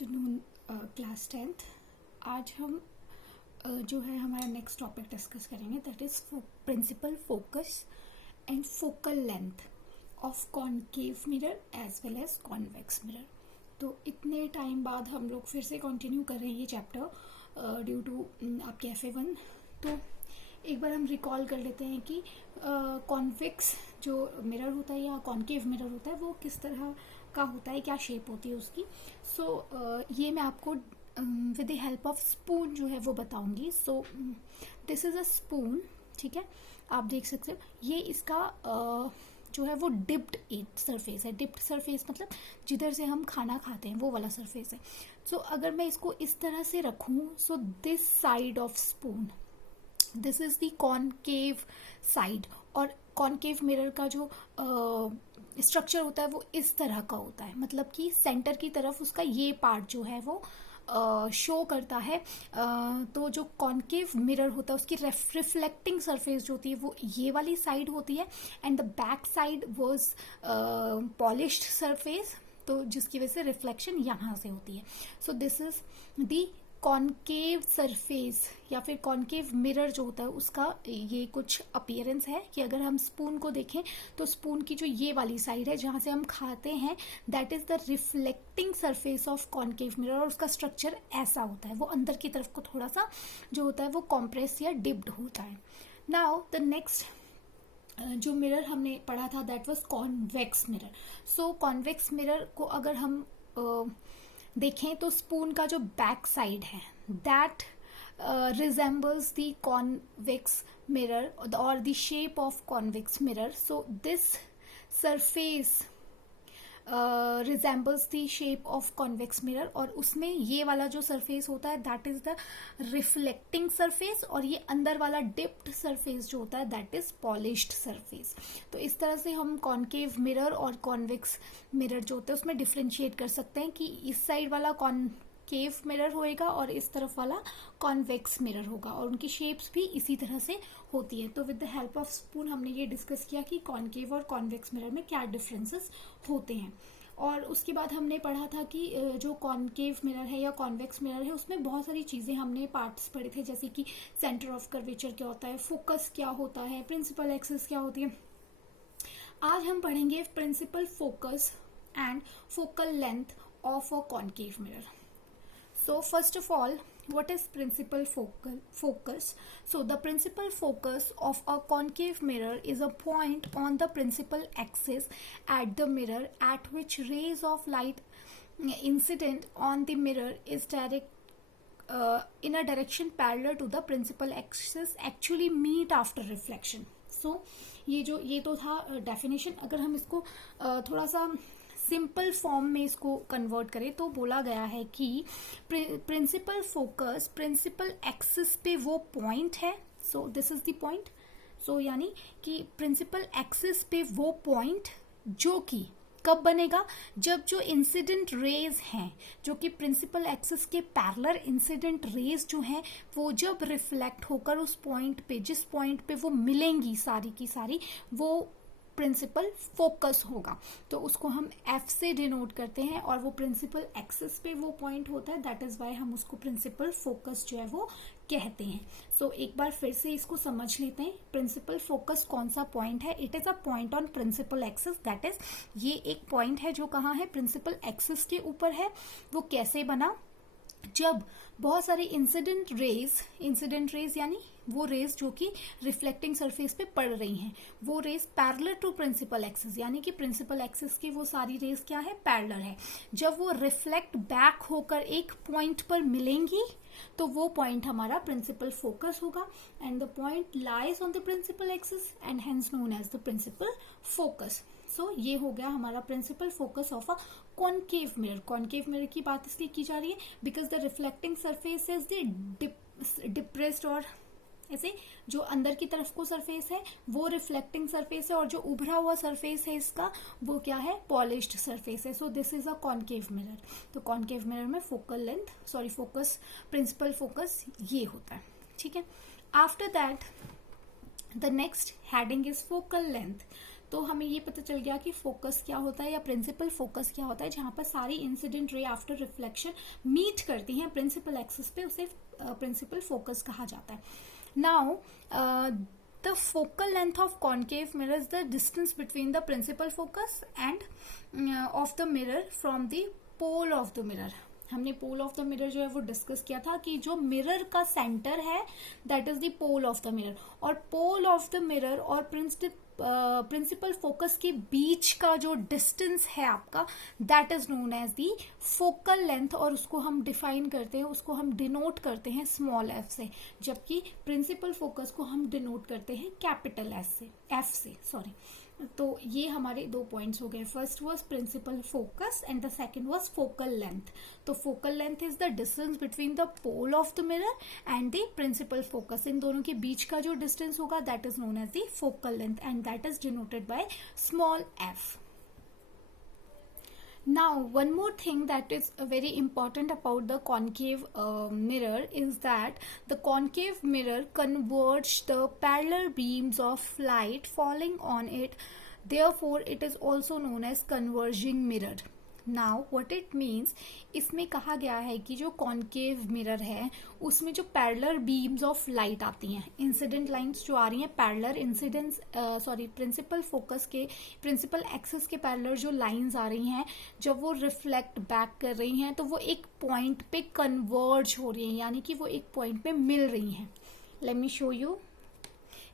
Afternoon class 10th। आज हम जो है हमारा नेक्स्ट टॉपिक डिस्कस करेंगे, that is principal focus and focal length of concave mirror as well as convex mirror. तो इतने टाइम बाद हम लोग फिर से कंटिन्यू कर रहे हैं ये चैप्टर ड्यू टू आपके FA1। तो एक बार हम रिकॉल कर लेते हैं कि कॉन्वेक्स जो मिरर होता है या कॉनकेव मिरर होता है वो किस तरह का होता है, क्या शेप होती है उसकी। सो ये मैं आपको with the help of spoon जो है वो बताऊंगी। सो दिस इज अ स्पून, ठीक है, आप देख सकते हो ये इसका जो है वो डिप्ड सरफेस है। डिप्ड सरफेस मतलब जिधर से हम खाना खाते हैं वो वाला सरफेस है। सो अगर मैं इसको इस तरह से रखूं, so this side of spoon, this is the concave side, और कॉनकेव मिरर का जो स्ट्रक्चर होता है वो इस तरह का होता है, मतलब कि सेंटर की तरफ उसका ये पार्ट जो है वो शो करता है। तो जो कॉनकेव मिरर होता है उसकी रिफ्लेक्टिंग सरफेस जो होती है वो ये वाली साइड होती है, and the back side was polished surface, तो जिसकी वजह से रिफ्लेक्शन यहाँ से होती है। So this is the concave surface या फिर कॉनकेव मिरर जो होता है उसका ये कुछ अपीयरेंस है कि अगर हम स्पून को देखें तो स्पून की जो ये वाली साइड है जहाँ से हम खाते हैं, that is the reflecting surface of concave mirror, और उसका स्ट्रक्चर ऐसा होता है, वो अंदर की तरफ को थोड़ा सा जो होता है वो कॉम्प्रेस या डिप्ड होता है। नाउ द नेक्स्ट जो मिरर हमने पढ़ा था that was convex mirror. So convex mirror को अगर हम देखें तो स्पून का जो बैक साइड है that resembles the convex mirror और the shape of convex mirror. So this surface resembles the shape of convex mirror, और उसमें ये वाला जो सरफेस होता है that is the reflecting surface, और ये अंदर वाला डिप्ड सरफेस जो होता है दैट इज पॉलिश्ड सरफेस। तो इस तरह से हम कॉनकेव मिरर और कॉन्वेक्स मिरर जो होता है उसमें डिफ्रेंशिएट कर सकते हैं कि इस साइड वाला कॉनकेव मिरर होएगा और इस तरफ वाला कॉन्वेक्स मिरर होगा, और उनकी शेप्स भी इसी तरह से होती है। तो with the help of spoon हमने ये डिस्कस किया कि कॉनकेव और कॉन्वेक्स मिरर में क्या डिफरेंसेस होते हैं। और उसके बाद हमने पढ़ा था कि जो कॉनकेव मिरर है या कॉन्वेक्स मिरर है उसमें बहुत सारी चीज़ें हमने पार्ट्स पढ़े थे, जैसे कि सेंटर ऑफ कर्वेचर क्या होता है, फोकस क्या होता है, प्रिंसिपल एक्सिस क्या होती है। आज हम पढ़ेंगे principal focus and focal length of a concave mirror. So first of all, what is principal focus? So the principal focus of a concave mirror is a point on the principal axis at the mirror at which rays of light incident on the mirror is in a direction parallel to the principal axis actually meet after reflection. So ये तो था definition। अगर हम इसको थोड़ा सा simple form में इसको कन्वर्ट करें तो बोला गया है कि प्रिंसिपल फोकस प्रिंसिपल एक्सिस पे वो पॉइंट है। So this is the point. So यानी कि प्रिंसिपल एक्सिस पे वो पॉइंट जो कि कब बनेगा, जब जो इंसिडेंट रेज हैं जो कि प्रिंसिपल एक्सिस के पैरेलल इंसिडेंट रेज जो हैं वो जब रिफ्लेक्ट होकर उस पॉइंट पे, जिस पॉइंट पे वो मिलेंगी सारी की सारी, वो प्रिंसिपल फोकस होगा। तो उसको हम F से डिनोट करते हैं, और वो प्रिंसिपल एक्सिस पे वो पॉइंट होता है, दैट इज वाई हम उसको प्रिंसिपल फोकस जो है वो कहते हैं। सो एक बार फिर से इसको समझ लेते हैं। प्रिंसिपल फोकस कौन सा पॉइंट है? It is a point on principal axis, that is ये एक पॉइंट है जो कहाँ है, प्रिंसिपल एक्सिस के ऊपर है। वो कैसे बना, जब बहुत सारे इंसिडेंट रेज यानी वो रेज जो कि रिफ्लेक्टिंग सरफेस पे पड़ रही हैं, वो rays parallel to principal axis, यानी कि प्रिंसिपल एक्सिस की वो सारी रेज क्या है, पैरेलल है। जब वो रिफ्लेक्ट बैक होकर एक पॉइंट पर मिलेंगी तो वो पॉइंट हमारा प्रिंसिपल फोकस होगा, and the point lies on the principal axis and hence known as the principal focus. So ये हो गया हमारा principal focus of a concave mirror. Concave mirror की बात इसलिए की जा रही है because the reflecting surface is the depressed, और ऐसे जो अंदर की तरफ को सरफेस है वो रिफ्लेक्टिंग सरफेस है, और जो उभरा हुआ सरफेस है इसका वो क्या है, पॉलिश्ड सरफेस है। So this is a concave mirror. तो कॉनकेव मिरर में फोकस प्रिंसिपल फोकस ये होता है, ठीक है। After that the next heading is focal length. तो हमें ये पता चल गया कि फोकस क्या होता है या प्रिंसिपल फोकस क्या होता है, जहां पर सारी incident ray after reflection meet करती हैं प्रिंसिपल एक्सिस पे, उसे प्रिंसिपल फोकस कहा जाता है. Now the focal length of concave mirror is the distance between the principal focus and of the mirror from the pole of the mirror. हमने पोल of the mirror जो है वो discuss किया था कि जो मिरर का सेंटर है that is the pole of the mirror, और पोल ऑफ द मिरर और प्रिंसिपल फोकस के बीच का जो डिस्टेंस है आपका that is known as the focal length, और उसको हम डिफाइन करते हैं, उसको हम डिनोट करते हैं स्मॉल एफ से, जबकि प्रिंसिपल फोकस को हम डिनोट करते हैं कैपिटल एफ से सॉरी. तो ये हमारे दो पॉइंट्स हो गए. First was principal focus and the second was focal length. तो focal length is the distance between the pole of the mirror and the principal focus. इन दोनों के बीच का जो डिस्टेंस होगा that is known as the focal length and that is denoted by small F. Now, one more thing that is very important about the concave mirror is that the concave mirror converges the parallel beams of light falling on it. Therefore, it is also known as converging mirror. Now, what it means, इसमें कहा गया है कि जो concave mirror है उसमें जो parallel beams of light आती हैं, इंसिडेंट लाइंस जो आ रही हैं पैरेलल इंसिडेंस प्रिंसिपल फोकस के प्रिंसिपल एक्सिस के पैरेलल जो लाइंस आ रही हैं, जब वो रिफ्लेक्ट बैक कर रही हैं तो वो एक पॉइंट पे कन्वर्ज हो रही हैं, यानी कि वो एक पॉइंट पे मिल रही हैं. Let me show you.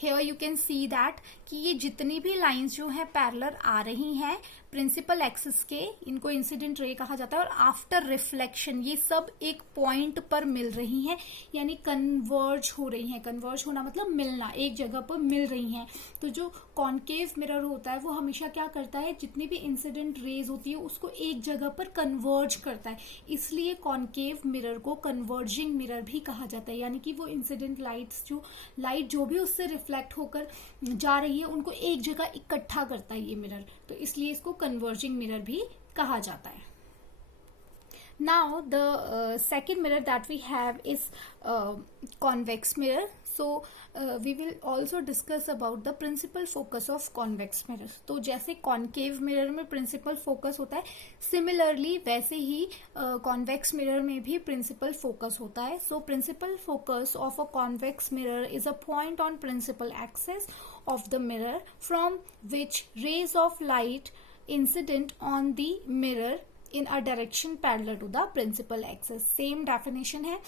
Here you can see that कि ये जितनी भी लाइंस जो है पैरेलल आ रही हैं प्रिंसिपल एक्सिस के, इनको इंसिडेंट रे कहा जाता है, और आफ्टर रिफ्लेक्शन ये सब एक पॉइंट पर मिल रही हैं, यानी कन्वर्ज हो रही हैं. कन्वर्ज होना मतलब मिलना, एक जगह पर मिल रही हैं. तो जो कॉन्केव मिरर होता है वो हमेशा क्या करता है, जितनी भी इंसिडेंट रेज होती है उसको एक जगह पर कन्वर्ज करता है, इसलिए कॉन्केव मिरर को कन्वर्जिंग मिरर भी कहा जाता है. यानी कि वो इंसिडेंट लाइट जो भी उससे रिफ्लेक्ट होकर जा रही है उनको एक जगह इकट्ठा करता है ये मिरर, तो इसलिए इसको कन्वर्जिंग मिरर भी कहा जाता है. Now the second mirror that we have is convex mirror. So we will also discuss about the principal focus of convex mirror. तो जैसे concave mirror में principal focus होता है, similarly वैसे ही convex mirror में भी principal focus होता है. So principal focus of a convex mirror is a point on principal axis of the mirror from which rays of light incident on the mirror in a direction parallel to the principal axis. Same definition है.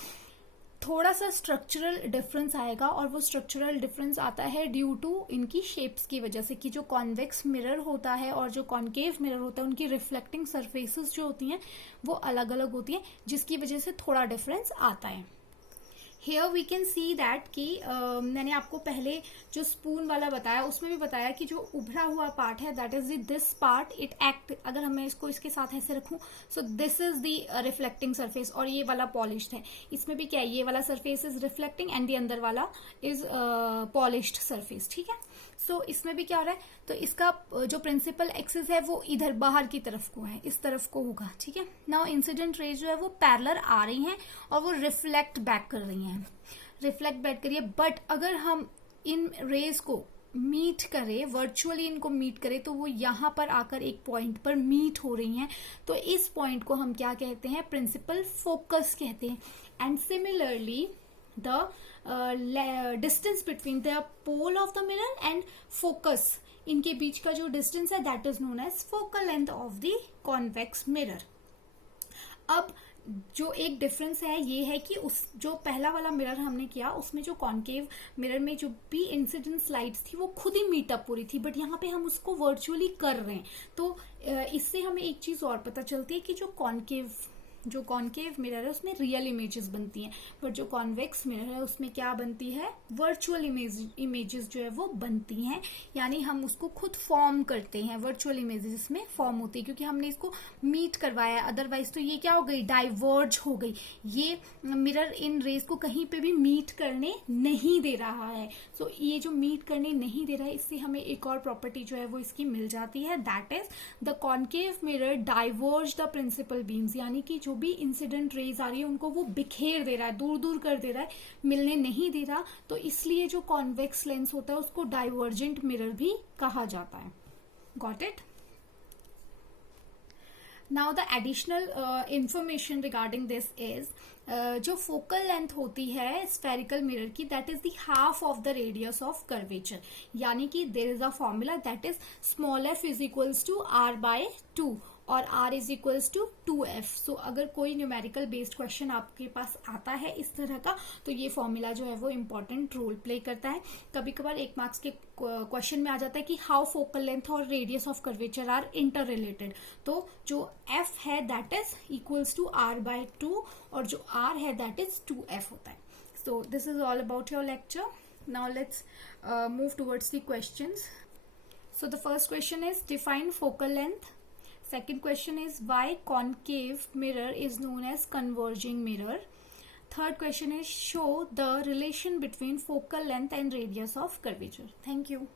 थोड़ा सा structural difference आएगा और वो structural difference आता है due to इनकी shapes की वजह से, कि जो कॉन्वेक्स मिरर होता है और जो कॉन्केव मिरर होता है उनकी रिफ्लेक्टिंग सरफेसेस जो होती हैं वो अलग अलग होती हैं, जिसकी वजह से थोड़ा डिफरेंस आता है. Here we can see that कि मैंने आपको पहले जो स्पून वाला बताया उसमें भी बताया कि जो उभरा हुआ पार्ट है that is this part it act, अगर मैं इसको इसके साथ ऐसे रखूं सो this is the reflecting surface और ये वाला पॉलिश्ड है. इसमें भी क्या है, ये वाला surface is reflecting and the अंदर वाला इज पॉलिश्ड सरफेस. ठीक है. सो इसमें भी क्या हो रहा है, तो इसका जो प्रिंसिपल एक्सिस है वो इधर बाहर की तरफ को है, इस तरफ को होगा. ठीक है. नाउ इंसिडेंट रेज जो है वो पैरेलल आ रही हैं और वो रिफ्लेक्ट बैक कर रही हैं, रिफ्लेक्ट बैक करिए. बट अगर हम इन रेज को मीट करें, वर्चुअली इनको मीट करें, तो वो यहाँ पर आकर एक पॉइंट पर मीट हो रही हैं. तो इस पॉइंट को हम क्या कहते हैं, प्रिंसिपल फोकस कहते हैं. And similarly the distance between the pole of the mirror and focus, इनके बीच का जो डिस्टेंस है that is known as focal length of the convex mirror. अब जो एक डिफरेंस है ये है कि उस जो पहला वाला मिरर हमने किया उसमें जो कॉन्केव मिरर में जो भी इंसिडेंस लाइट्स थी वो खुद ही मीटअप हो रही थी, बट यहाँ पे हम उसको वर्चुअली कर रहे हैं. तो इससे हमें एक चीज और पता चलती है कि जो कॉन्केव मिरर है उसमें रियल इमेजेस बनती हैं, बट जो कॉन्वेक्स मिरर है उसमें क्या बनती है, वर्चुअल इमेजेस जो है वो बनती हैं. यानी हम उसको खुद फॉर्म करते हैं, वर्चुअल इमेजेस इसमें फॉर्म होती है क्योंकि हमने इसको मीट करवाया. अदरवाइज तो ये क्या हो गई, डाइवर्ज हो गई. ये मिरर इन रेज को कहीं पे भी मीट करने नहीं दे रहा है. सो ये जो मीट करने नहीं दे रहा है इससे हमें एक और प्रॉपर्टी जो है वो इसकी मिल जाती है, that is the concave mirror diverge the principal beams. यानी कि जो भी इंसिडेंट रेज आ रही है उनको वो बिखेर दे रहा है, दूर दूर कर दे रहा है, मिलने नहीं दे रहा. तो इसलिए जो कॉन्वेक्स लेंस होता है उसको डाइवर्जेंट मिरर भी कहा जाता है. Got it? Now the additional information regarding this is जो फोकल लेंथ होती है स्फेरिकल मिरर की, that is the half of the radius of curvature, यानी कि there is a formula that is small F is equals to R by 2 और r is equals to 2f. So अगर कोई numerical based question आपके पास आता है इस तरह का, तो ये फॉर्मूला जो है वो इंपॉर्टेंट रोल प्ले करता है. कभी कभार 1 मार्क्स के क्वेश्चन में आ जाता है कि हाउ फोकल लेंथ और radius of curvature are interrelated. तो जो f है that is equals to r by 2 और जो r है दैट इज 2f होता है. So this is all about your lecture. Now let's move towards the questions. So the first question is define focal length. Second question is why concave mirror is known as converging mirror. Third question is show the relation between focal length and radius of curvature. Thank you.